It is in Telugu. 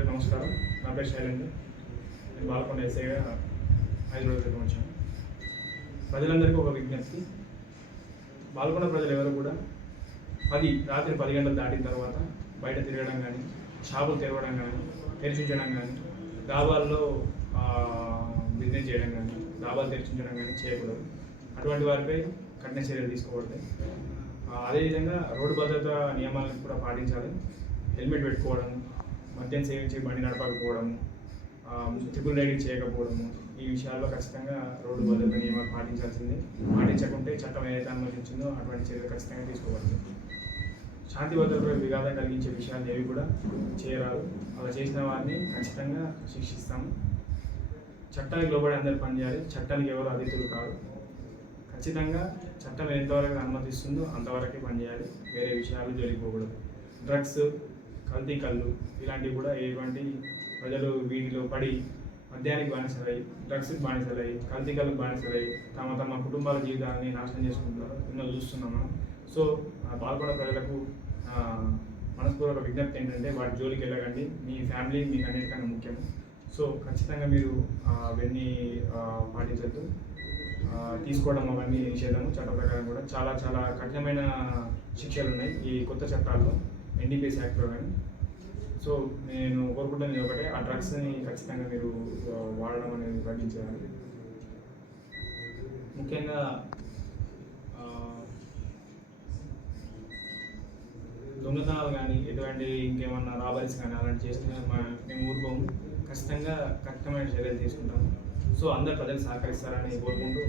అందరికీ నమస్కారం. నా పేరు శైలేంద్ర. నేను బాల్కొండ ఎస్ఐగా 5 రోజుల క్రితం వచ్చాను. ప్రజలందరికీ ఒక విజ్ఞప్తి. బాల్కొండ ప్రజలు ఎవరు కూడా రాత్రి 10 గంటలు దాటిన తర్వాత బయట తిరగడం కానీ, షాపులు తెరవడం కానీ, తెరిచించడం కానీ, డాబాల్లో బిజినెస్ చేయడం కానీ, డాబాలు తెరిచించడం కానీ చేయకూడదు. అటువంటి వారిపై కఠిన చర్యలు తీసుకోబడతాయి. అదేవిధంగా రోడ్డు భద్రతా నియమాలను కూడా పాటించాలి. హెల్మెట్ పెట్టుకోవడం, మద్యం సేవించి బండి నడపకపోవడం, ట్రిపుల్ రైడింగ్ చేయకపోవడము, ఈ విషయాల్లో ఖచ్చితంగా రోడ్డు భద్రతా నియమాలు పాటించాల్సిందే. పాటించకుంటే చట్టం ఏదైతే అనుమతించిందో అటువంటి చర్యలు ఖచ్చితంగా తీసుకోబడుతుంది. శాంతి భద్రతలకు విఘాతం కలిగించే విషయాలు ఏవి కూడా చేయరాదు. అలా చేసిన వారిని ఖచ్చితంగా శిక్షిస్తాము. చట్టానికి లోబడి అందరూ పనిచేయాలి. చట్టానికి ఎవరు అతిథులు కాదు. ఖచ్చితంగా చట్టం ఎంతవరకు అనుమతిస్తుందో అంతవరకే పనిచేయాలి. వేరే విషయాలు జరిగిపోకూడదు. డ్రగ్స్, కల్తీ కళ్ళు ఇలాంటివి కూడా ఎటువంటి ప్రజలు వీటిలో పడి మద్యానికి బానిసలై, డ్రగ్స్కి బానిసలై, కల్తీ కళ్ళకు బానిసలై తమ కుటుంబాల జీవితాన్ని నాశనం చేసుకుంటున్నారు. ఎన్నో చూస్తున్నాం మనం. సో బాల్కొండ ప్రజలకు మనస్పూర్వక విజ్ఞప్తి ఏంటంటే వాటి జోలికి వెళ్ళకండి. మీ ఫ్యామిలీ మీకు అన్నిటికన్నా ముఖ్యం. సో ఖచ్చితంగా మీరు అవన్నీ పాటించద్దు. తీసుకోవడం అవన్నీ నిషేధము. చట్ట ప్రకారం కూడా చాలా చాలా కఠినమైన శిక్షలు ఉన్నాయి ఈ కొత్త చట్టాల్లో, NDPS యాక్ట్లో కానీ. సో నేను కోరుకుంటున్నది ఒకటే, ఆ డ్రగ్స్ని ఖచ్చితంగా మీరు వాడడం అనేది తగ్గించాలి. ముఖ్యంగా దొంగతనాలు కానీ, ఎటువంటి ఇంకేమన్నా రాబరీస్ కానీ అలాంటి చేస్తే మేము ఊరుకోము. ఖచ్చితంగా కఠినమైన చర్యలు తీసుకుంటాము. సో అందరు ప్రజలు సహకరిస్తారని కోరుకుంటూ